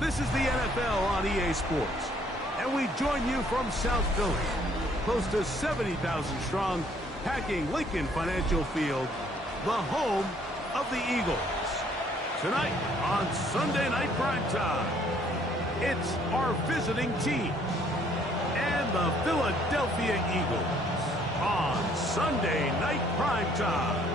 This is the NFL on EA Sports, and we join you from South Philly, close to 70,000 strong, packing Lincoln Financial Field, the home of the Eagles. Tonight on Sunday Night Primetime, it's our visiting team and the Philadelphia Eagles on Sunday Night Primetime.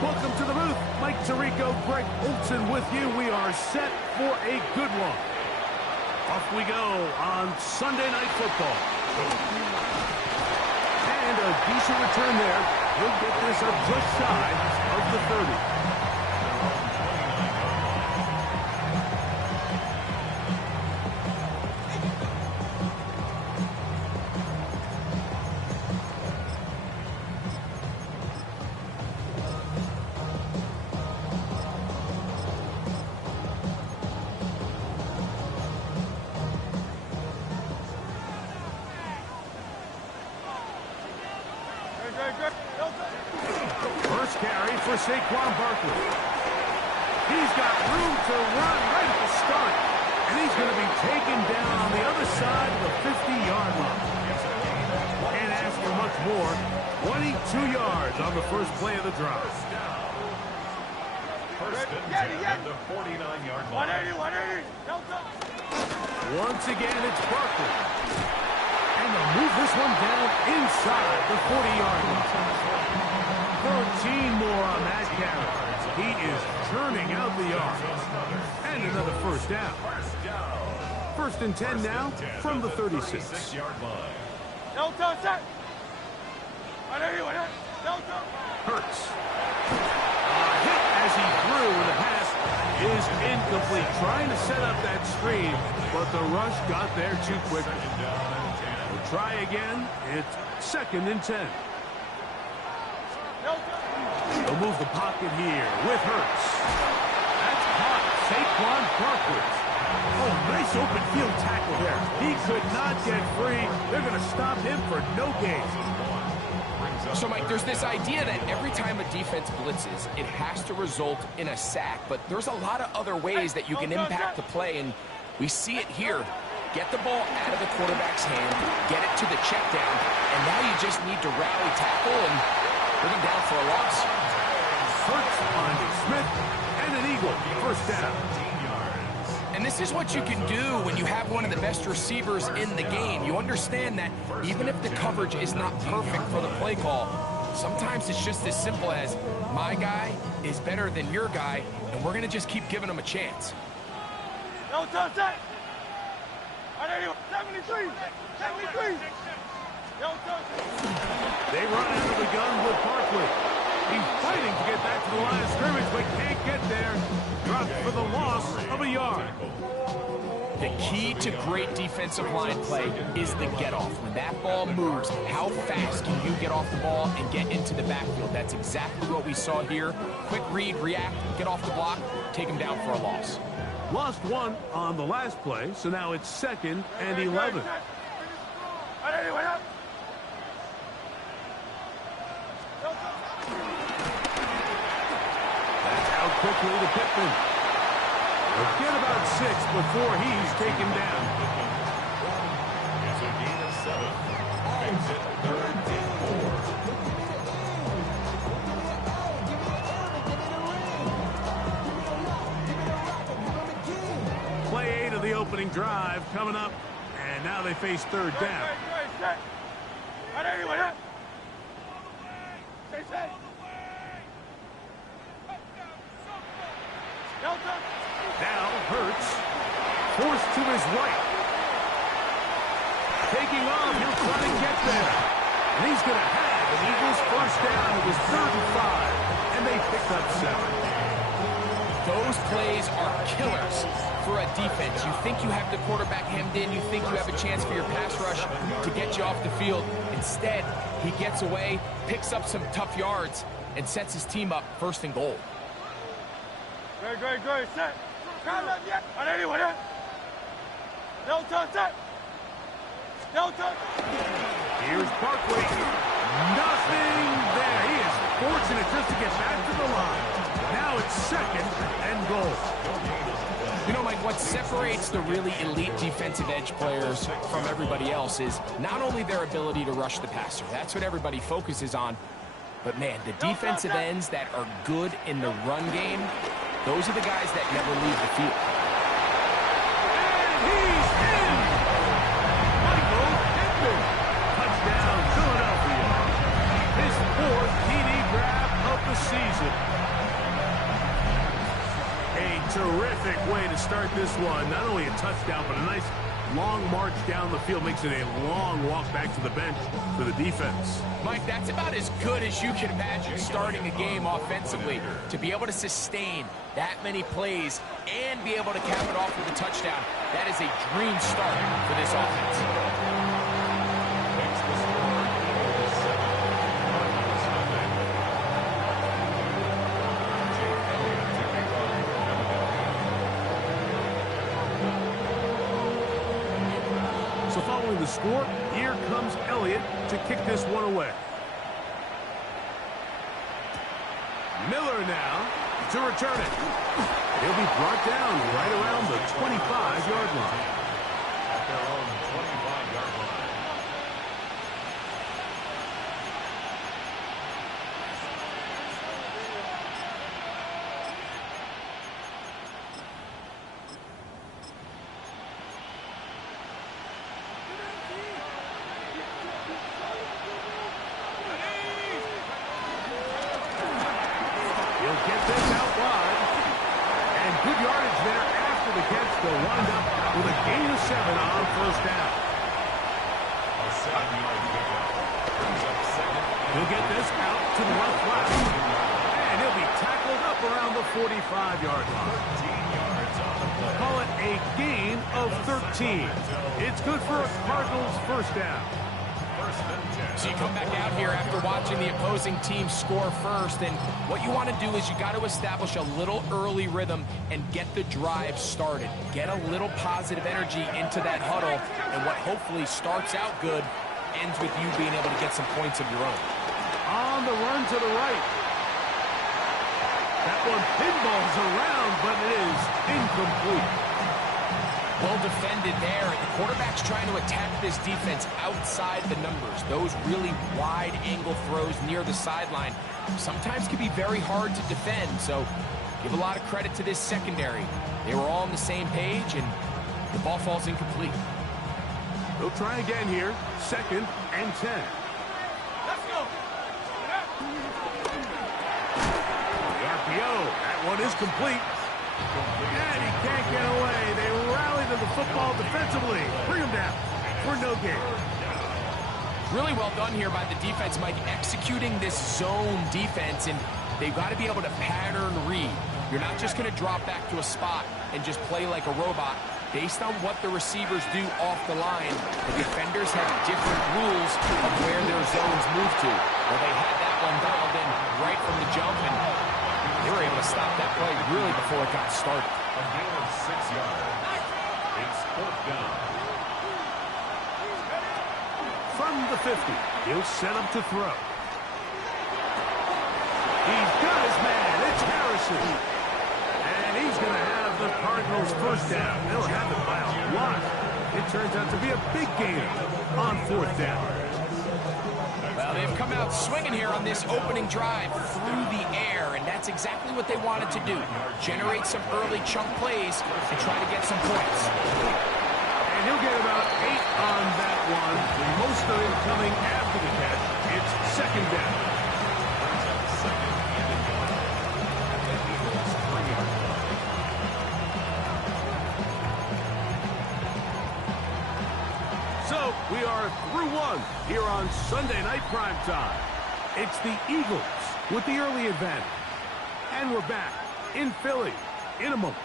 Welcome to the booth. Mike Tirico, Greg Olson with you. We are set for a good one. Off we go on Sunday Night Football. And a decent return there. He'll get this up just shy of the 30. First carry for Saquon Barkley. He's got room to run right at the start. And he's going to be taken down on the other side of the 50-yard line. Can't ask for much more. 22 yards on the first play of the drive. First and 10 at the 49-yard line. 180. Once again, it's Barkley. And they'll move this one down inside the 40-yard line. 14 more on that carry. He is turning out the yards. And another first down. First and 10 now from the 36. Hurts. A hit as he threw, and the pass is incomplete. Trying to set up that screen, but the rush got there too quickly. We'll try again. It's second and 10. They'll move the pocket here with Hurts. That's caught. Saquon Barkley. Oh, nice open field tackle there. He could not get free. They're going to stop him for no gain. So, Mike, there's this idea that every time a defense blitzes, it has to result in a sack. But there's a lot of other ways that you can impact the play, and we see it here. Get the ball out of the quarterback's hand, get it to the check down, and now you just need to rally tackle and bring him down for a loss. Hurts finding Smith, and an Eagle. First down. And this is what you can do when you have one of the best receivers in the game. You understand that even if the coverage is not perfect for the play call, sometimes it's just as simple as my guy is better than your guy, and we're going to just keep giving him a chance. No touch that. 73. No touch. They run out of the gun with Barkley. He's fighting to get back to the line of scrimmage, but can't get there. Dropped for the loss of a yard. The key to great defensive line play is the get-off. When that ball moves, how fast can you get off the ball and get into the backfield? That's exactly what we saw here. Quick read, react, get off the block, take him down for a loss. Lost one on the last play, so now it's second and 11. That's out quickly to Pittman. He'll get about 6 before he's taken down. It's a gain of 7. Makes it 3rd and 4. Play 8 of the opening drive coming up, and now they face third down. Now Hurts, forced to his right. Taking off, he'll try to get there. And he's going to have an Eagles first down. It was 3rd and 5, and they picked up 7. Those plays are killers for a defense. You think you have the quarterback hemmed in. You think you have a chance for your pass rush to get you off the field. Instead, he gets away, picks up some tough yards, and sets his team up 1st and goal. Great. Set. On anyone, No touch that. No touch. Here's Barkley. Nothing there. He is fortunate just to get back to the line. Now it's second and goal. You know, Mike, what separates the really elite defensive edge players from everybody else is not only their ability to rush the passer. That's what everybody focuses on. But, man, the defensive ends that are good in the run game, those are the guys that never leave the field. And he's in! Michael Pittman. Touchdown, Philadelphia. His fourth TD grab of the season. A terrific way to start this one. Not only a touchdown, but a nice long march down the field. Makes it a long walk back to the bench for the defense. Mike, that's about as good as you can imagine starting a game offensively. To be able to sustain that many plays and be able to cap it off with a touchdown, that is a dream start for this offense. So following the score, here comes Elliott to kick this one away. Miller now to return it. He'll be brought down right around the 25-yard line. At their own 25-yard line. He'll get this out wide. And good yardage there after the catch. They'll wind up with a gain of 7 on first down. A 7-yard pickup. Brings up second. He'll get this out to the left flat. And he'll be tackled up around the 45-yard line. 13 yards on the play. Call it a gain of 13. It's good for a Cardinals first down. First and 10. So you come back out here after watching the opposing team score first, and what you want to do is you got to establish a little early rhythm and get the drive started. Get a little positive energy into that huddle, and what hopefully starts out good ends with you being able to get some points of your own. On the run to the right. That one pinballs around, but it is incomplete. Well defended there. The quarterback's trying to attack this defense outside the numbers. Those really wide angle throws near the sideline sometimes can be very hard to defend. So give a lot of credit to this secondary. They were all on the same page, and the ball falls incomplete. They'll try again here. Second and 10. Let's go. The RPO. That one is complete. And he can't get away. They rally to the football defensively. Bring him down for no gain. Really well done here by the defense, Mike, executing this zone defense, and they've got to be able to pattern read. You're not just going to drop back to a spot and just play like a robot. Based on what the receivers do off the line, the defenders have different rules of where their zones move to. Well, they had that one dialed in right from the jump, and they were able to stop that play really before it got started. A gain of 6 yards. It's fourth down. From the 50, he'll set up to throw. He's got his man. It's Harrison. And he's going to have the Cardinals first down. They'll have it by a lot. It turns out to be a big gain on fourth down. Well, they've come out swinging here on this opening drive through the air, and that's exactly what they wanted to do. Generate some early chunk plays and try to get some points. And he'll get about 8 on that one. Most of it coming after the catch. It's second down. Brings up second and goal. At the Eagles' 3-yard line. So we are through one here on Sunday Night Primetime. It's the Eagles with the early advantage. And we're back in Philly in a moment.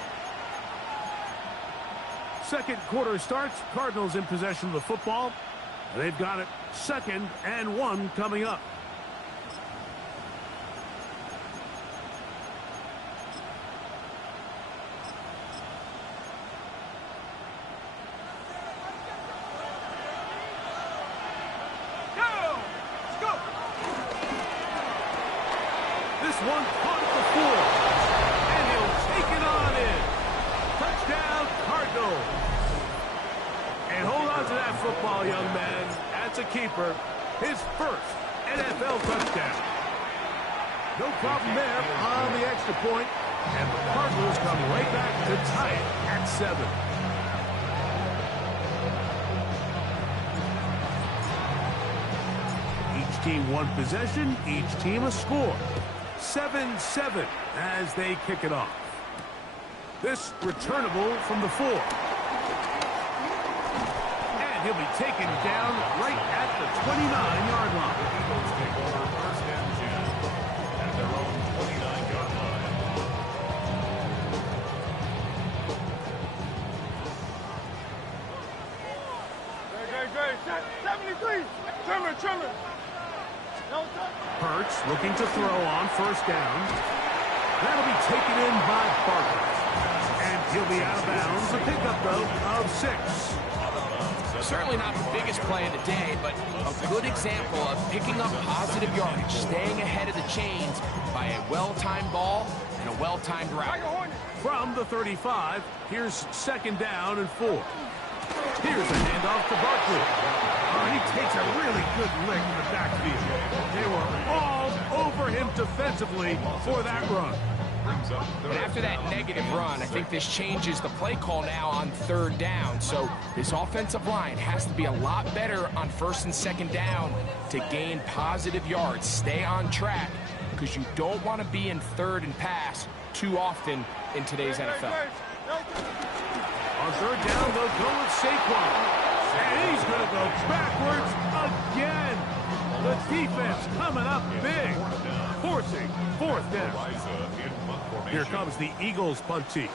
Second quarter starts. Cardinals in possession of the football. They've got it second and 1 coming up. Go! football, young man. That's a keeper. His first NFL touchdown. No problem there on the extra point. And the Cardinals come right back to tie it at 7. Each team one possession, each team a score. 7-7 as they kick it off. This returnable from the 4. And he'll be taken down right at the 29-yard line. The Eagles take over first and 10 at their own 29-yard line. Great. 73. Trimmer. Hurts looking to throw on first down. That'll be taken in by Barker. And he'll be out of bounds. A pickup, though, of 6. Certainly not the biggest play of the day, but a good example of picking up positive yardage, staying ahead of the chains by a well-timed ball and a well-timed route. From the 35, here's second down and 4. Here's a handoff to Barkley. He takes a really good lick in the backfield. They were all over him defensively for that run. And after that negative run, I think this changes the play call now on third down. So this offensive line has to be a lot better on first and second down to gain positive yards. Stay on track because you don't want to be in third and pass too often in today's NFL. On third down, they'll go with Saquon. And he's going to go backwards again. The defense coming up big, forcing fourth down. Here comes the Eagles punt team.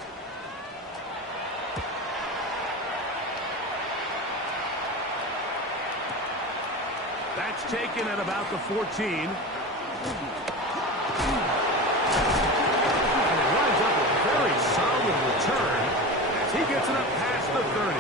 That's taken at about the 14. And it lines up a very solid return as he gets it up past the 30.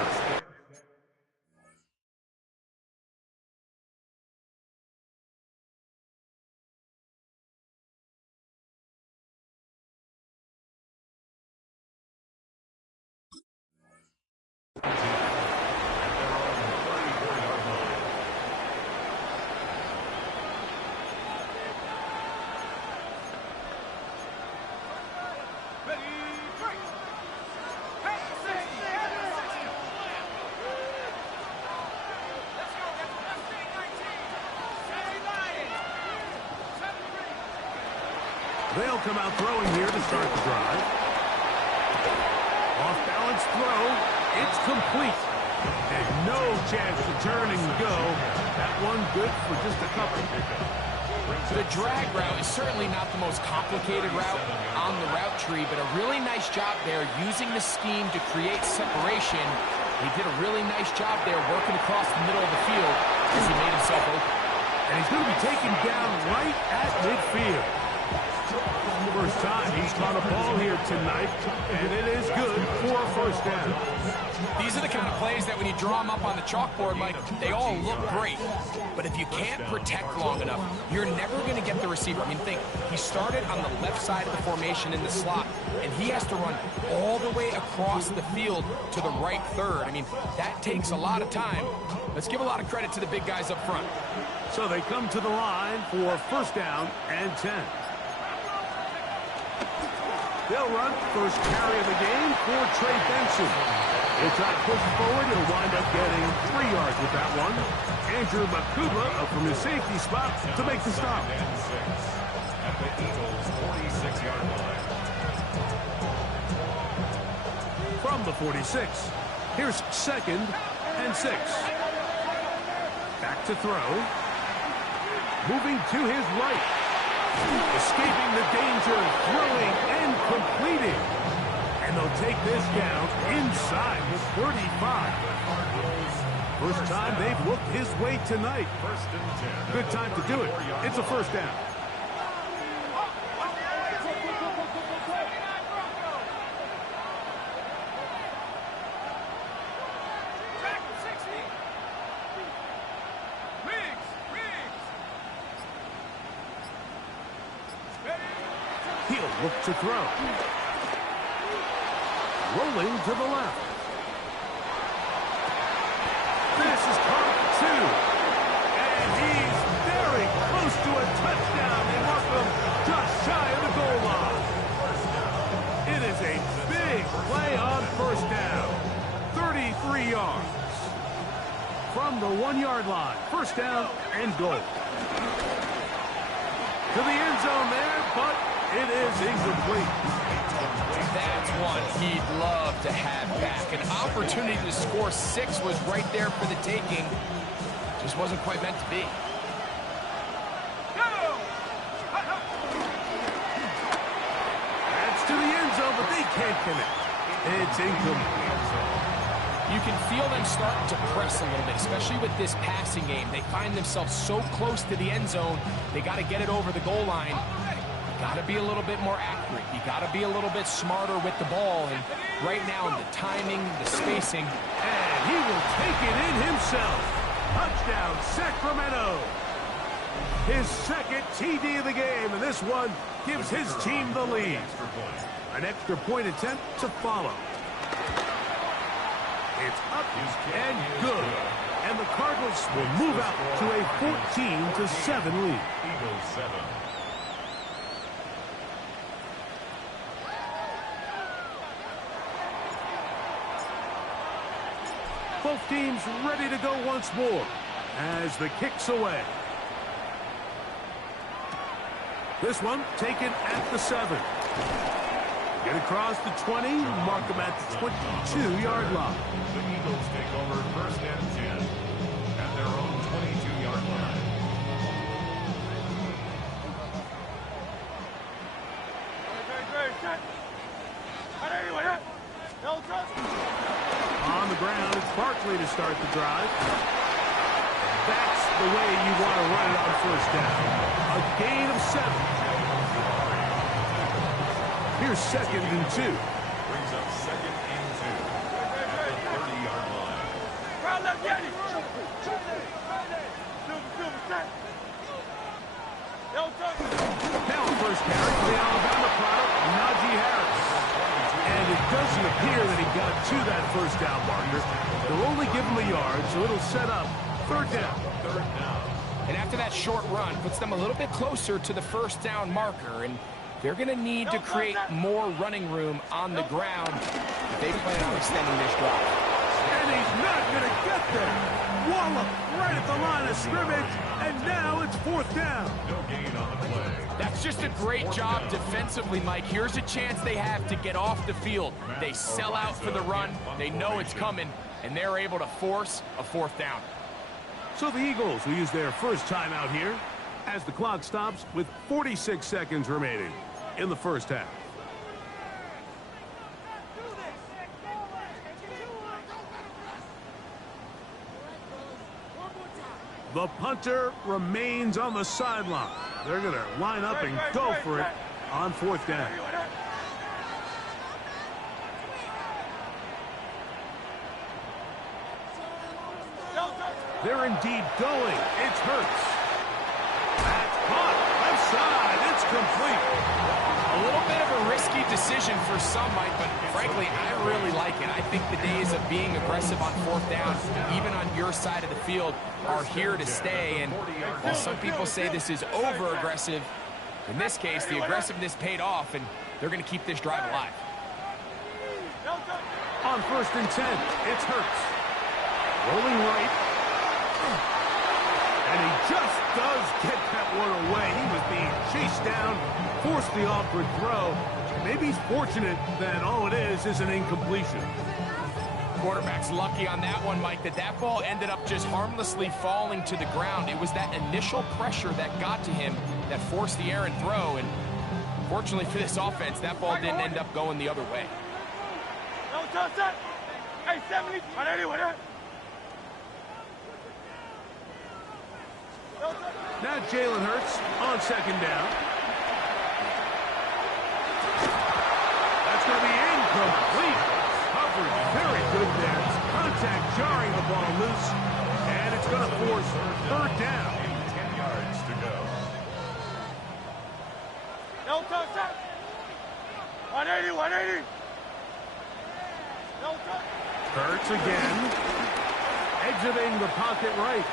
They'll come out throwing here to start the drive. Off-balance throw. It's complete. And no chance to turn and go. That one good for just a couple. The drag route is certainly not the most complicated route on the route tree, but a really nice job there using the scheme to create separation. He did a really nice job there working across the middle of the field as he made himself open. And he's going to be taken down right at midfield. First time he's caught a ball here tonight, and it is good for a first down. These are the kind of plays that when you draw them up on the chalkboard, Mike, they all look great. But if you can't protect long enough, you're never going to get the receiver. I mean, think, he started on the left side of the formation in the slot, and he has to run all the way across the field to the right third. I mean, that takes a lot of time. Let's give a lot of credit to the big guys up front. So they come to the line for first down and 10. They'll run first carry of the game for Trey Benson. He'll try to push forward. He'll wind up getting 3 yards with that one. Andrew Makuba up from his safety spot to make the stop. At the Eagles' 46-yard line. From the 46, here's second and 6. Back to throw. Moving to his right. Escaping the danger, throwing and completing. And they'll take this down inside the 35. First time they've looked his way tonight. First and 10. Good time to do it. It's a first down. He'll look to throw. Rolling to the left. This is caught 2. And he's very close to a touchdown. They mark him just shy of the goal line. It is a big play on first down. 33 yards. From the 1-yard line. First down and goal. To the end zone there, but it is incomplete. That's one he'd love to have back. An opportunity to score 6 was right there for the taking. Just wasn't quite meant to be. That's to the end zone, but they can't connect. It's incomplete. You can feel them starting to press a little bit, especially with this passing game. They find themselves so close to the end zone, they got to get it over the goal line. You got to be a little bit more accurate. You got to be a little bit smarter with the ball. And right now, the timing, the spacing. And he will take it in himself. Touchdown, Sacramento. His second TD of the game, and this one gives his team the lead. An extra point attempt to follow. It's up and good. And the Cardinals will move out to a 14-7 lead. Eagles 7. Both teams ready to go once more as the kick's away. This one taken at the 7. Get across the 20, mark them at the 22-yard line. The Eagles take over first and 10 at their own 22-yard line. On the ground, it's Barkley to start the drive. That's the way you want to run it on first down. A gain of 7. Here's second and 2. Brings up second and 2 at the 30-yard line. Now first carry for the Alabama product, Najee Harris. And it doesn't appear that he got to that first down marker. They'll only give him a yard, so it'll set up third down. Third down. And after that short run, puts them a little bit closer to the first down marker. And they're going to need to create more running room on the ground if they plan on extending this drive. And he's not going to get there. Wallop right at the line of scrimmage, and now it's fourth down. No gain on the play. That's just a great job defensively, Mike. Here's a chance they have to get off the field. They sell out for the run. They know it's coming, and they're able to force a fourth down. So the Eagles will use their first timeout here as the clock stops with 46 seconds remaining in the first half. The punter remains on the sideline. They're going to line up and go for it on fourth down. They're indeed going. It's Hurts. That's caught. Left side. It's complete. A little bit of a risky decision for some, Mike, but frankly, I really like it. I think the days of being aggressive on fourth down, even on your side of the field, are here to stay. And while some people say this is over-aggressive, in this case, the aggressiveness paid off, and they're going to keep this drive alive. On first and 10, it's Hurts. Rolling right. And he just does get that one away. He was being chased down, forced the awkward throw. Maybe he's fortunate that all it is an incompletion. Quarterback's lucky on that one, Mike, that ball ended up just harmlessly falling to the ground. It was that initial pressure that got to him that forced the errant throw, and fortunately for this offense, that ball didn't end up going the other way. Now Jalen Hurts on second down. That's going to be incomplete. Covered very good there. Contact jarring the ball loose. And it's going to force third down. 10 yards to go. 180. Hurts again. Exiting the pocket right.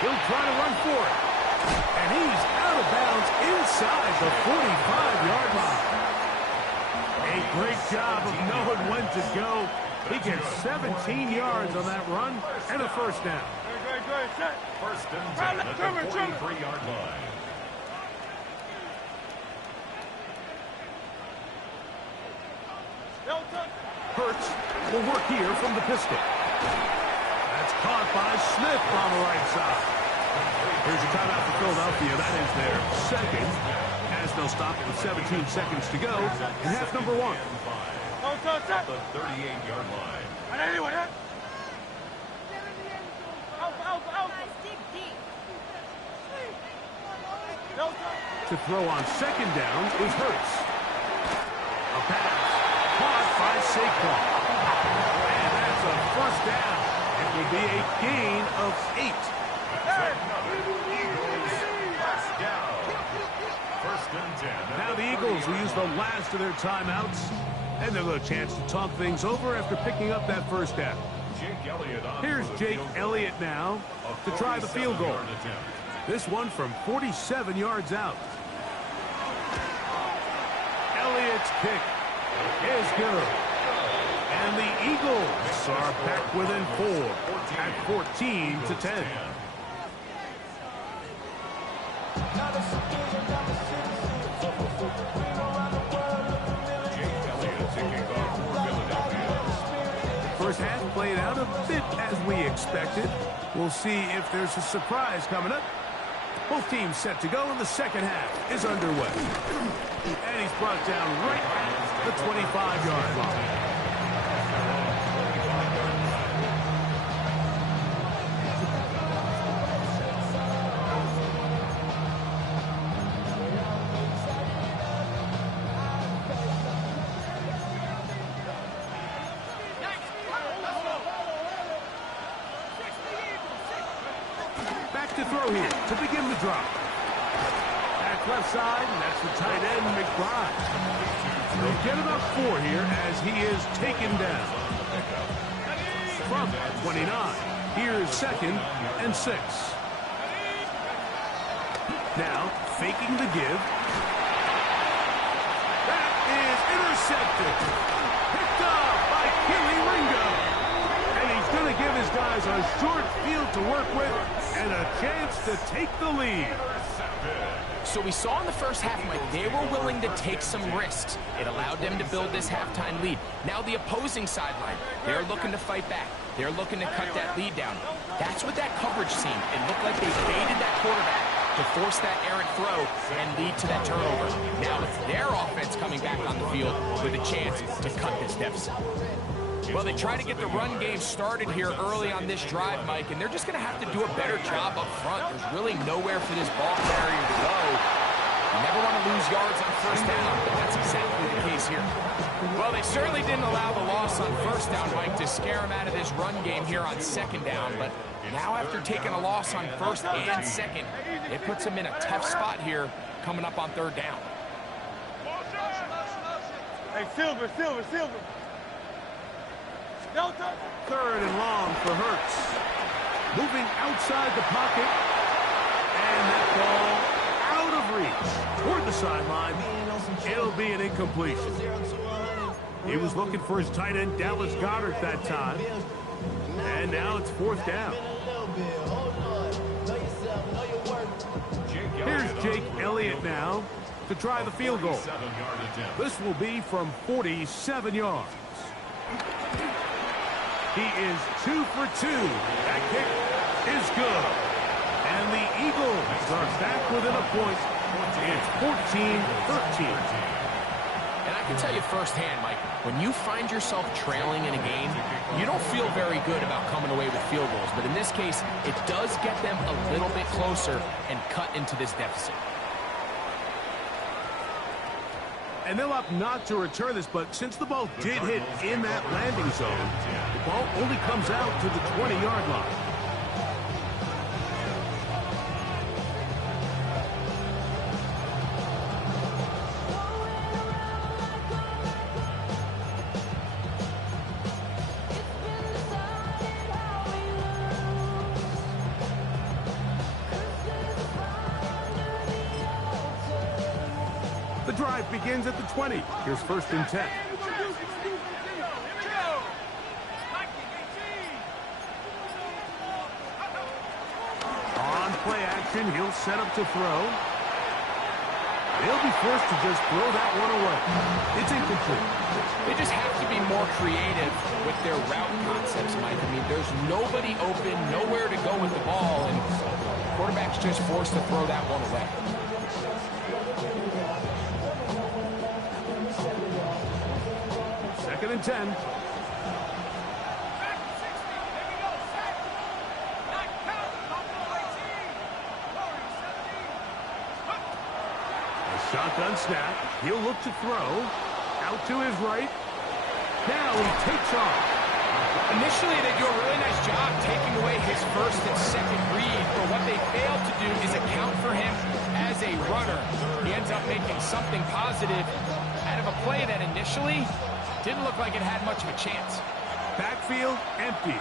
He'll try to run for it. And he's out of bounds inside the 45-yard line. A great job of knowing when to go. He gets 17 yards on that run and a first down. Good, set. First and 10 at the 43-yard line. Hurts will work here from the pistol. That's caught by Smith on the right side. Here's a timeout for Philadelphia. That is their second, as they'll stop with 17 seconds to go in half number one. The 38-yard line. To throw on second down is Hurts. A pass caught by Saquon. And that's a first down. It will be a gain of 8. First and 10. Now the Eagles will use the last of their timeouts, and they'll have a chance to talk things over after picking up that first down. Here's Jake Elliott now to try the field goal. This one from 47 yards out. Elliott's kick is good. And the Eagles are back within 4 at 14-10. First half played out a bit as we expected. We'll see if there's a surprise coming up. Both teams set to go, and the second half is underway. And he's brought down right at the 25-yard line. To throw here to begin the drop. Back left side, and that's the tight end, McBride. They'll get about 4 here as he is taken down. From 29, here's second and 6. Now, faking the give. That is intercepted. Picked up by Keely Ringo. And he's going to give his guys a short field to work with and a chance to take the lead. So we saw in the first half, Mike, they were willing to take some risks. It allowed them to build this halftime lead. Now the opposing sideline, they're looking to fight back. They're looking to cut that lead down. That's what that coverage seemed. It looked like they baited that quarterback to force that errant throw and lead to that turnover. Now it's their offense coming back on the field with a chance to cut this deficit. Well, they try to get the run game started here early on this drive, Mike, and they're just going to have to do a better job up front. There's really nowhere for this ball carrier to go. You never want to lose yards on first down, but that's exactly the case here. Well, they certainly didn't allow the loss on first down, Mike, to scare him out of this run game here on second down, but now after taking a loss on first and second, it puts him in a tough spot here coming up on third down. Hey, Silver. Third and long for Hurts. Moving outside the pocket. And that ball out of reach toward the sideline. It'll be an incompletion. He was looking for his tight end, Dallas Goedert, that time. And now it's fourth down. Here's Jake Elliott now to try the field goal. This will be from 47 yards. He is 2 for 2. That kick is good. And the Eagles are back within a point. It's 14-13. And I can tell you firsthand, Mike, when you find yourself trailing in a game, you don't feel very good about coming away with field goals. But in this case, it does get them a little bit closer and cut into this deficit. And they'll opt not to return this, but since the ball did hit in that landing zone, the ball only comes out to the 20-yard line. drive begins at the 20. Here's 1st and 10. On play action, he'll set up to throw. They'll be forced to just throw that one away. It's incomplete. They just have to be more creative with their route concepts, Mike. I mean, there's nobody open, nowhere to go with the ball, and the quarterback's just forced to throw that one away. 2nd and 10. Shotgun snap. He'll look to throw. Out to his right. Now he takes off. Initially, they do a really nice job taking away his 1st and 2nd read, but what they failed to do is account for him as a runner. He ends up making something positive out of a play that initially didn't look like it had much of a chance. Backfield empties.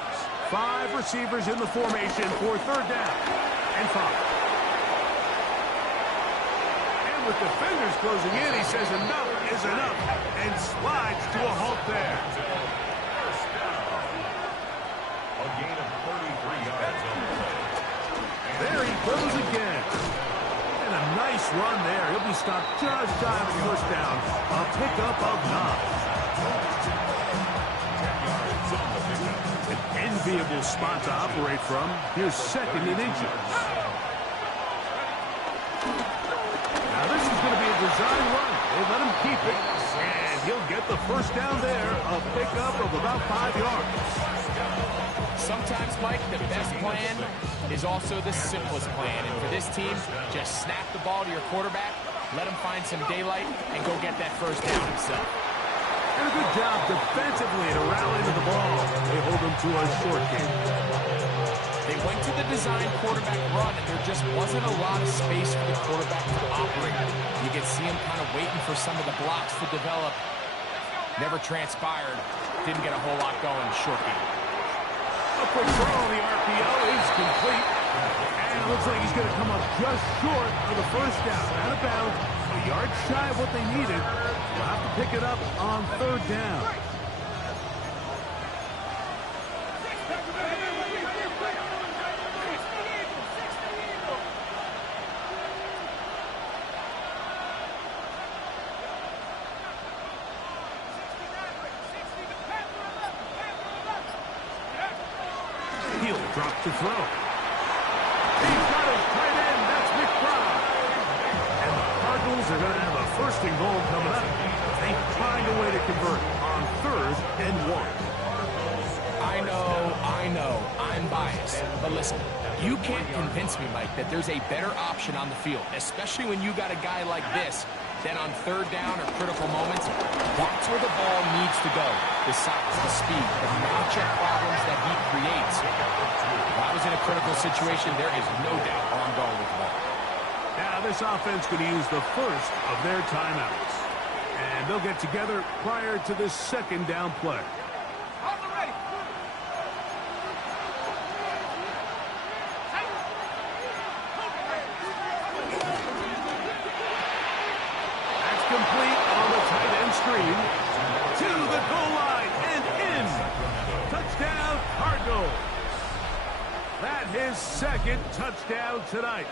5 receivers in the formation for 3rd down and 5. With defenders closing in, he says enough is enough and slides to a halt there. A gain of 33 yards on the play. There he goes again. And a nice run there. He'll be stopped just shy of the 1st down. A pickup of 9. An enviable spot to operate from. Here's 2nd and inches. Now this is going to be a design run. They let him keep it, and he'll get the 1st down there, a pickup of about 5 yards. Sometimes, Mike, the best plan is also the simplest plan. And for this team, just snap the ball to your quarterback, let him find some daylight, and go get that 1st down himself. And a good job defensively to rally to the ball. They hold him to a short game. They went to the design quarterback run, and there just wasn't a lot of space for the quarterback to operate. You could see him kind of waiting for some of the blocks to develop. Never transpired. Didn't get a whole lot going in the short game. A quick throw on the RPO is complete. And it looks like he's going to come up just short of the 1st down. Out of bounds, a yard shy of what they needed. They'll have to pick it up on 3rd down. Drop to throw. He's got his tight end. That's McBride. And the Cardinals are going to have a 1st and goal coming up. They find a way to convert on 3rd and 1. I know, I'm biased. But listen, you can't convince me, Mike, that there's a better option on the field, especially when you got a guy like this. Then on 3rd down or critical moments, that's where the ball needs to go. The size, the speed, the matchup problems that he creates. If I was in a critical situation, there is no doubt where I'm going with the ball. Now this offense could use the 1st of their timeouts. And they'll get together prior to the 2nd down play. Complete on the tight end screen to the goal line and in. Touchdown, Cardinals. That his 2nd touchdown tonight.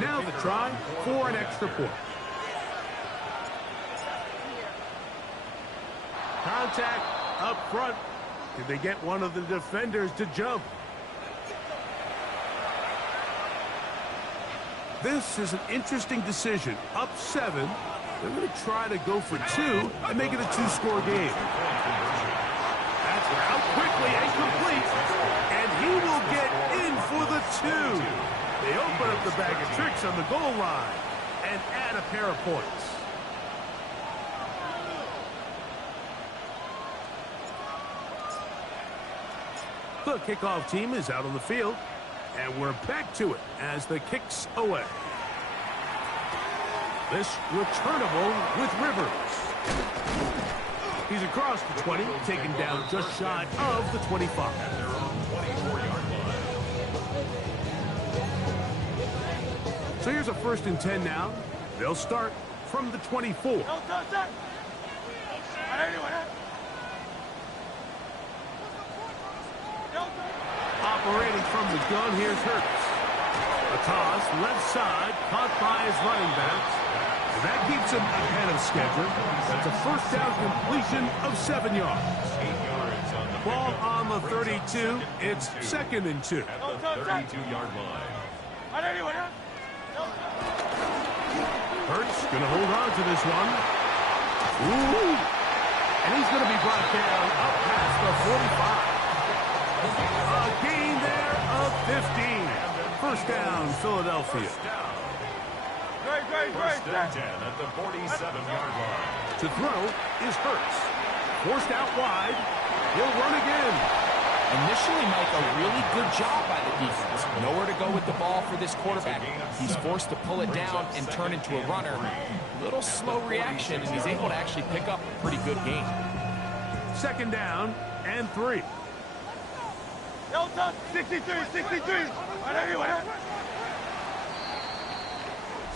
Now the try for an extra point. Contact up front. Did they get one of the defenders to jump? This is an interesting decision. Up 7. They're going to try to go for 2 and make it a 2-score game. That's out quickly and complete. And he will get in for the 2. They open up the bag of tricks on the goal line and add a pair of points. The kickoff team is out on the field. And we're back to it as the kick's away. This returnable with Rivers. He's across the 20, taken down just shy of the 25. So here's a 1st and 10 now. They'll start from the 24. Operating from the gun, here's Hurts. A toss, left side, caught by his running backs. And that keeps him ahead of schedule. That's a 1st down completion of 7 yards. 8 yards on the Ball pickup. on the 32. It's 2nd and 2. At the 32-yard line. Hurts going to hold on to this one. Ooh. And he's going to be brought down up past the 45. A gain there of 15. 1st down, Philadelphia. First and 10 at the 47-yard line. To throw is Hurts. Forced out wide. He'll run again. Initially, Mike, a really good job by the defense. Nowhere to go with the ball for this quarterback. He's forced to pull it down and turn into a runner. Little slow reaction, and he's able to actually pick up a pretty good gain. 2nd down and 3. 63.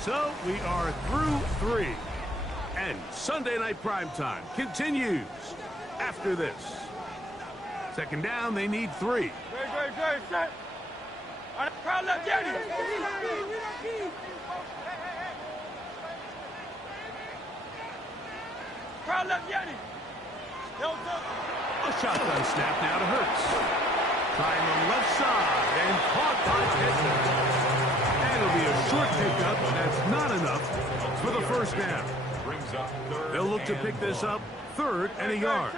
So we are through 3. And Sunday Night Primetime continues after this. 2nd down, they need 3. Great, set. Crowd left, Jenny. Crowd left, Jenny. A shotgun snap now to Hurts. Trying the left side and caught by Pittman. And it'll be a short pickup. That's not enough for the 1st down. Brings up 3rd. They'll look to pick this up 3rd and a yard.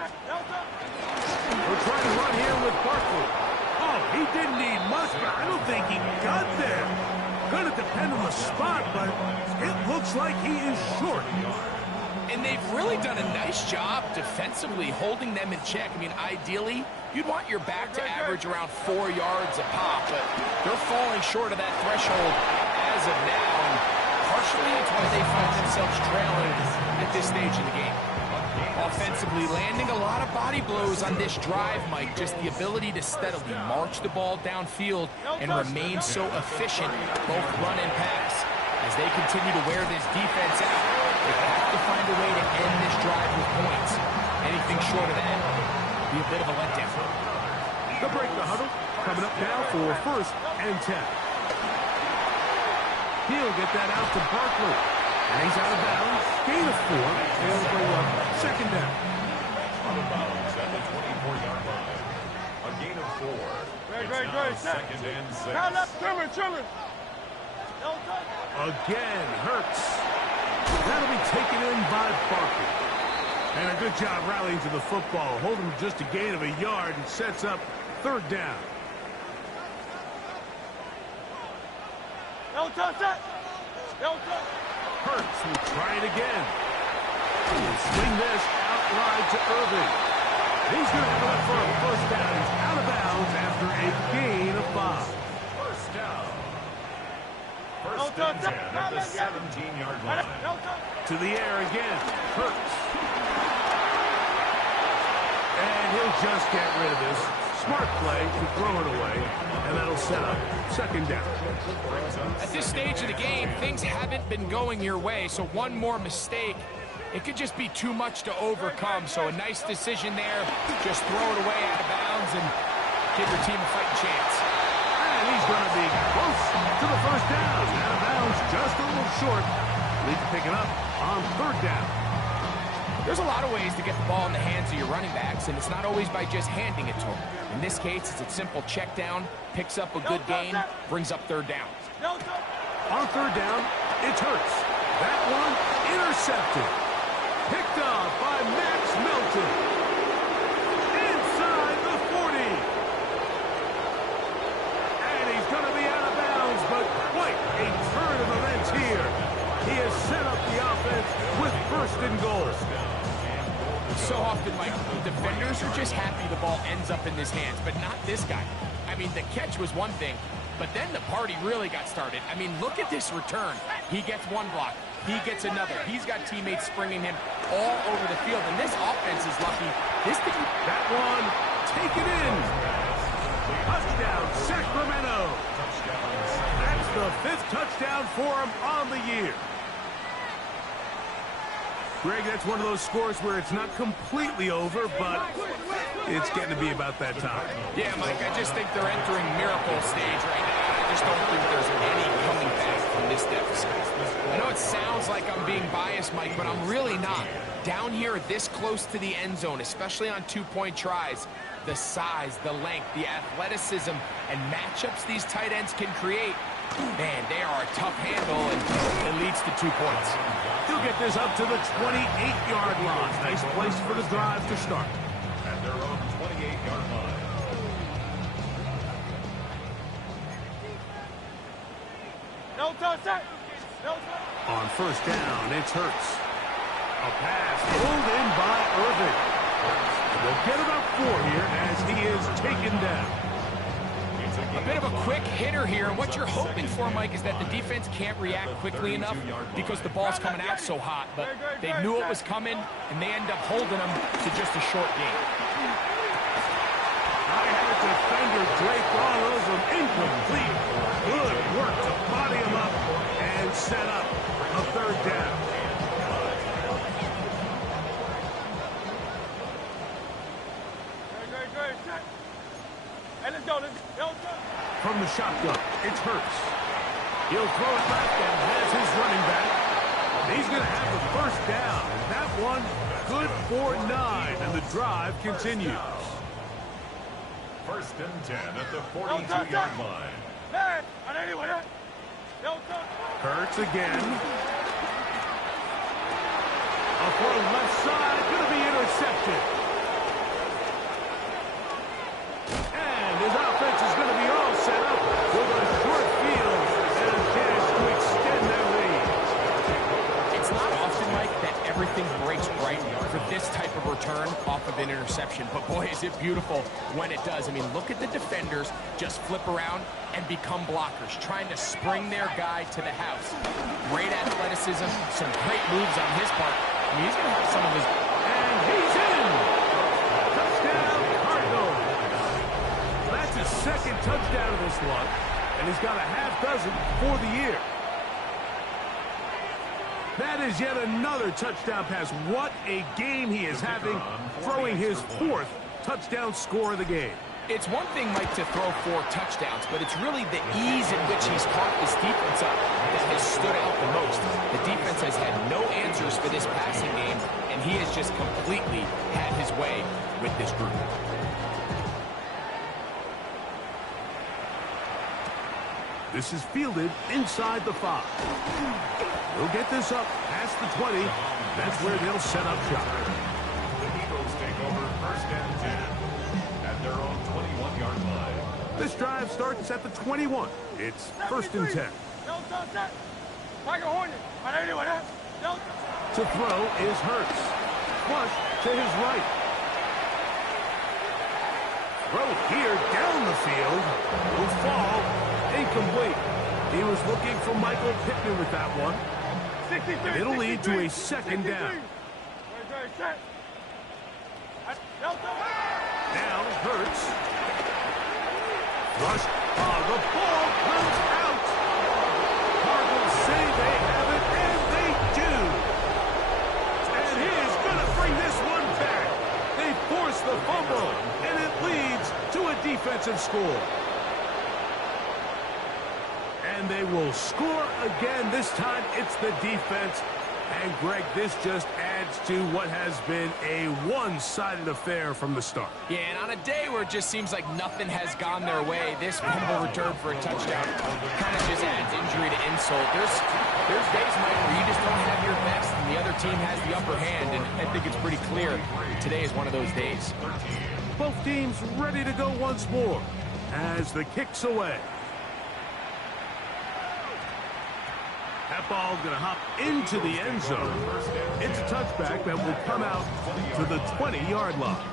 We're trying to run here with Barkley. Oh, he didn't need much, but I don't think he got there. Going to depend on the spot, but it looks like he is short. And they've really done a nice job defensively holding them in check. I mean, ideally, you'd want your back to average around 4 yards a pop, but they're falling short of that threshold as of now. And partially, it's why they find themselves trailing at this stage in the game. Offensively, landing a lot of body blows on this drive, Mike. Just the ability to steadily march the ball downfield and remain so efficient, both run and pass. As they continue to wear this defense out, they have to find a way to end this drive with points. Anything short of that would be a bit of a letdown. They'll break the huddle. Coming up now for 1st and 10. He'll get that out to Barkley. And he's out of bounds. Gain of 4. They'll bring up 2nd down. Out of bounds at the 24-yard line. A gain of 4. Great, set. 2nd and 6. Crowd left, Trimmer. Again, Hurts. That'll be taken in by Barkley. And a good job rallying to the football. Holding just a gain of a yard and sets up 3rd down. Hurts will try it again. He'll swing this out wide to Irving. He's going to have it for a 1st down. He's out of bounds after a gain of 5. 1st down. 1st and 10 at the 17-yard line. To the air again. Hurts. And he'll just get rid of this. Smart play to throw it away. And that'll set up 2nd down. At this stage of the game, things haven't been going your way, so one more mistake, it could just be too much to overcome. So a nice decision there. Just throw it away out of bounds and give your team a fighting chance. And he's going to be close to the 1st down. Out of bounds, just a little short. Leeds pick it up on 3rd down. There's a lot of ways to get the ball in the hands of your running backs, and it's not always by just handing it to them. In this case, it's a simple check down, picks up a good gain, brings up 3rd down. On 3rd down, it's Hurts. That one intercepted. Picked up by Max Melton. Inside the 40. And he's going to be out of bounds, but quite a turn of events here. He has set up the offense with 1st and goal. So often, Mike, defenders are just happy the ball ends up in his hands, but not this guy. I mean, the catch was one thing, but then the party really got started. I mean, look at this return. He gets one block. He gets another. He's got teammates springing him all over the field, and this offense is lucky. This thing, that one, taken in. Touchdown, Sacramento. That's the 5th touchdown for him on the year. Greg, that's one of those scores where it's not completely over, but it's getting to be about that time. Yeah, Mike, I just think they're entering miracle stage right now. I just don't think there's any coming back from this deficit. I know it sounds like I'm being biased, Mike, but I'm really not. Down here this close to the end zone, especially on two-point tries, the size, the length, the athleticism, and matchups these tight ends can create, man, they are a tough handle, and it leads to 2 points. He'll get this up to the 28-yard line. Nice place for the drive to start. At their own 28-yard line. No touchdown. No touchdown. On first down, it's Hurts. A pass pulled in by Irving. They'll get about 4 here as he is taken down. A bit of a quick hitter here, and what you're hoping for, Mike, is that the defense can't react quickly enough because the ball's coming out so hot, but they knew it was coming, and they end up holding them to just a short game. I had a defender draped all over him, incomplete. Good work to body him up and set up a 3rd down. Hey, let's go. Let's go. From the shotgun, it's Hurts. He'll throw it back and has his running back. He's going to have the 1st down. And that one good for 9, and the drive continues. 1st and 10 at the 42-yard line. Hey, on anyone. No touchdown. Hurts again. A throw left side, going to be intercepted. And his offense is going to be all set up with a short field and a chance to extend their lead. It's not often, Mike, that everything breaks right for this type of return off of an interception, but boy, is it beautiful when it does. I mean, look at the defenders just flip around and become blockers, trying to spring their guy to the house. Great athleticism, some great moves on his part. I mean, he's going to have some of his... And he's in! Touchdown, Cardinals! That's his 2nd touchdown of this one, and he's got a half dozen for the year. That is yet another touchdown pass. What a game he is having, throwing his 4th touchdown score of the game. It's one thing, Mike, to throw 4 touchdowns, but it's really the ease in which he's caught this defense up that has stood out the most. The defense has had no answers for this passing game, and he has just completely had his way with this group. This is fielded inside the 5. He'll get this up past the 20. That's where they'll set up shop. The Eagles take over 1st and 10 at their own 21-yard line. This drive starts at the 21. It's 1st and 10. No touchdown. Tiger Hornet. On anyone. No touchdown. To throw is Hurts. Flush to his right. Throw here down the field. Will fall. Incomplete. He was looking for Michael Pittman with that one. 63, It'll lead to a 63, 2nd down. Very set. No touchdown. Now Hurts. Rush. The ball comes out. Cardinals say they have it, and they do. And he is going to bring this one back. They force the fumble, and it leads to a defensive score. And they will score again. This time it's the defense. And, Greg, this just adds to what has been a one-sided affair from the start. Yeah, and on a day where it just seems like nothing has gone their way, this fumble return for a touchdown kind of just adds injury to insult. There's days, Mike, where you just don't have your best and the other team has the upper hand, and I think it's pretty clear today is one of those days. Both teams ready to go once more as the kick's away. That ball going to hop into the end zone. It's a touchback that will come out to the 20-yard line.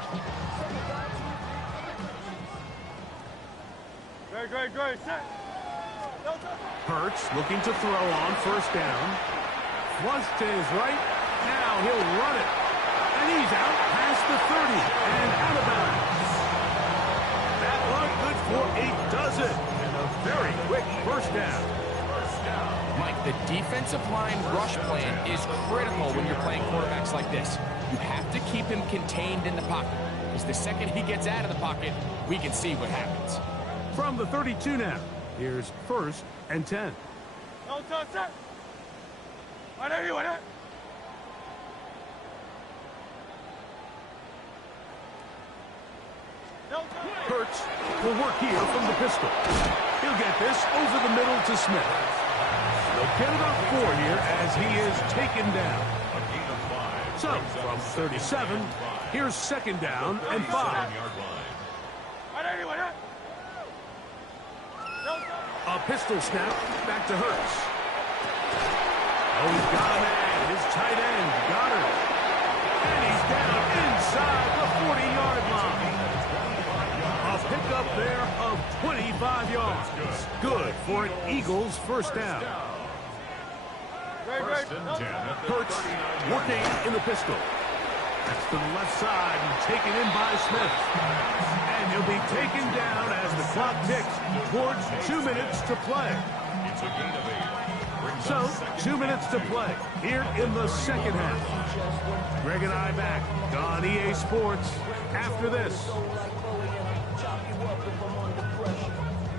Great. Set. Hurts looking to throw on 1st down. Flush to his right. Now he'll run it. And he's out past the 30 and out of bounds. That run good for a dozen. And a very quick 1st down. offensive line rush plan is critical when you're playing quarterbacks like this. You have to keep him contained in the pocket, because the second he gets out of the pocket, we can see what happens. From the 32 now, here's 1st and 10. Hurts will work here from the pistol. He'll get this over the middle to Smith. They'll get about 4 here as he is taken down. So, from 37, here's 2nd down and 5. A pistol snap back to Hurts. Oh, he's got a man. His tight end, Goddard. And he's down inside the 40-yard line. A pickup there of 25 yards. Good for an Eagles 1st down. Hurts working in the pistol. That's to the left side and taken in by Smith. And he'll be taken down as the clock ticks towards 2 minutes to play. So, 2 minutes to play here in the 2nd half. Greg and I back on EA Sports after this.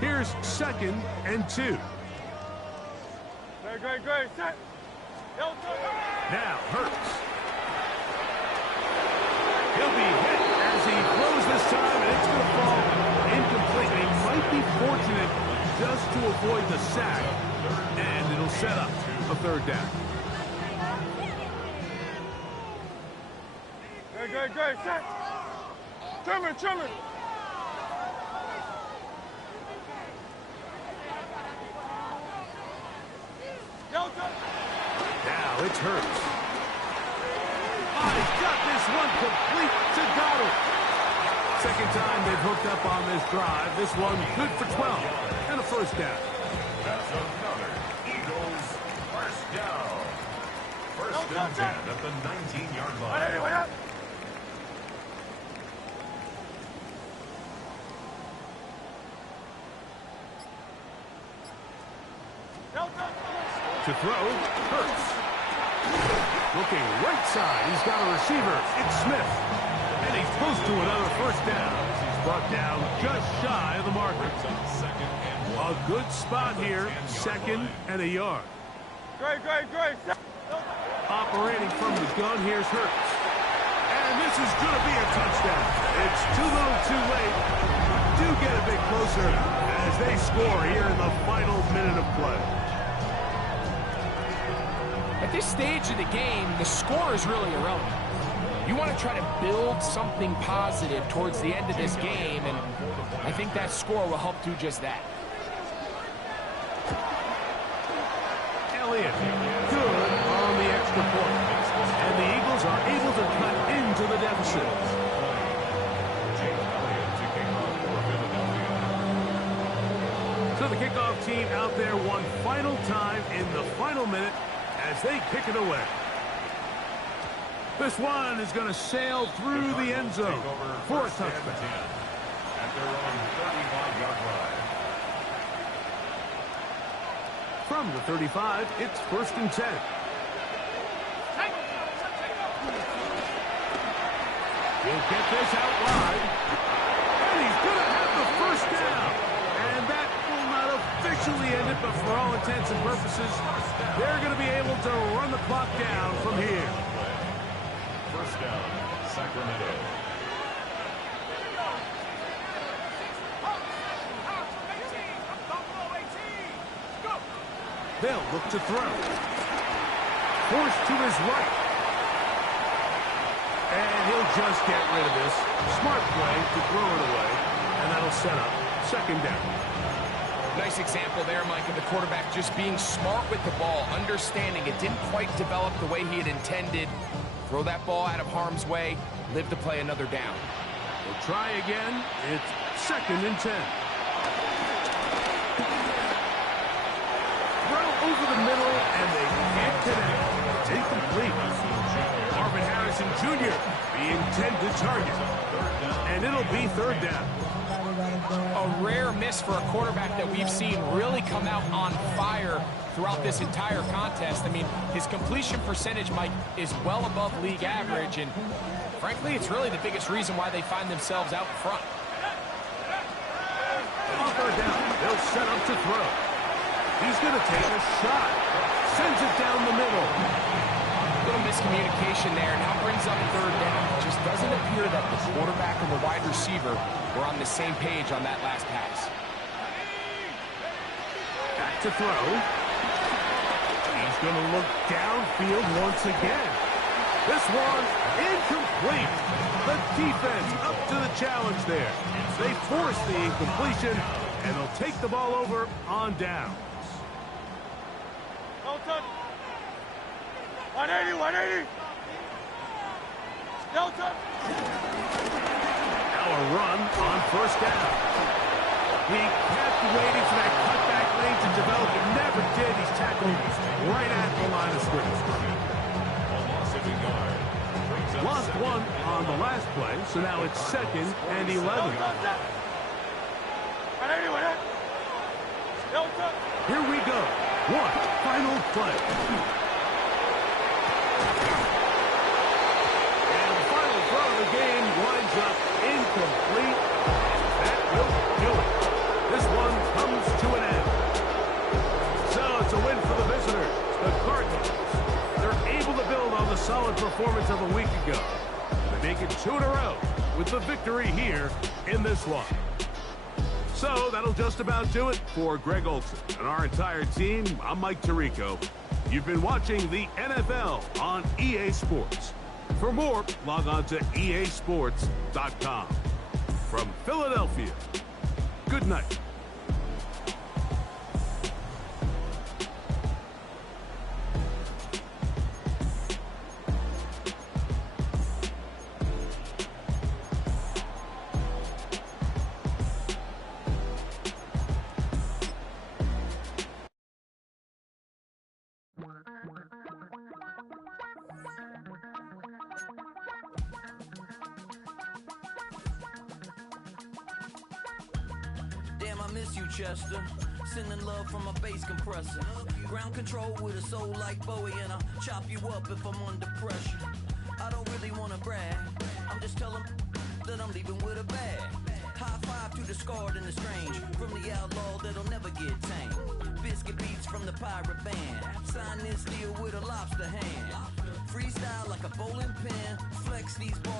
Here's 2nd and 2. Great. Set. Now, Hurts. He'll be hit as he throws this time, and it's going to fall incomplete. He might be fortunate just to avoid the sack, and it'll set up a 3rd down. Great. Set. Trimmer. Now it's Hurts. Oh, he's got this one complete to Goddard. 2nd time they've hooked up on this drive. This one good for 12 and a 1st down. That's another Eagles 1st down. 1st and 10 at the 19-yard line. To throw, Hurts. Looking right side, he's got a receiver. It's Smith. And he's close to another 1st down. He's brought down just shy of the marker. A good spot here, 2nd and a yard. Great. Operating from the gun, here's Hurts. And this is going to be a touchdown. It's too little too late. Do get a bit closer as they score here in the final minute of play. At this stage of the game, the score is really irrelevant. You want to try to build something positive towards the end of this game, and I think that score will help do just that. Elliott, good on the extra point. And the Eagles are able to cut into the deficit. So the kickoff team out there one final time in the final minute as they kick it away. This one is going to sail through the end zone for a touchdown. At their own 35-yard line. From the 35, it's 1st and 10. He'll get this out wide. And he's going to have the 1st down. And that will not officially end it, but for all intents and purposes, they're going to be able to run the clock down from here. 1st down, Sacramento. They'll look to throw. Forced to his right. And he'll just get rid of this. Smart play to throw it away. And that'll set up 2nd down. Nice example there, Mike, of the quarterback just being smart with the ball, understanding it didn't quite develop the way he had intended. Throw that ball out of harm's way, live to play another down. We'll try again. It's 2nd and 10. Throw over the middle, and they can't connect. It's incomplete. Marvin Harrison Jr., the intended target. And it'll be 3rd down. A rare miss for a quarterback that we've seen really come out on fire throughout this entire contest. I mean, his completion percentage, Mike, is well above league average, and frankly, it's really the biggest reason why they find themselves out front. On third down, they'll set up to throw. He's going to take a shot. Sends it down the middle. Little miscommunication there. Now brings up third down. It just doesn't appear that the quarterback and the wide receiver were on the same page on that last pass. Back to throw. He's going to look downfield once again. This one incomplete. The defense up to the challenge there. They force the incompletion, and they'll take the ball over on downs. Don't touch. 180, 180. Don't touch. Now a run on first down. He kept waiting for that cutback lane to develop. It never did. He's tackled right at the line of scrimmage. Lost one on the last play, so now it's 2nd and 11. Here we go. One final play. And the final throw of the game winds up incomplete. That will do it. This one comes to an end. So it's a win for the visitors, the Cardinals. They're able to build on the solid performance of a week ago. They make it 2 in a row with the victory here in this one. So that'll just about do it for Greg Olsen and our entire team. I'm Mike Tirico. You've been watching the NFL on EA Sports. For more, log on to easports.com. From Philadelphia, good night. Damn, I miss you, Chester. Sending love from a bass compressor. Ground control with a soul like Bowie, and I'll chop you up if I'm under pressure. I don't really want to brag. I'm just telling that I'm leaving with a bag. High five to the scarred and the strange. From the outlaw that'll never get tamed. Biscuit beats from the pirate band. Sign this deal with a lobster hand. Freestyle like a bowling pin. Flex these bars.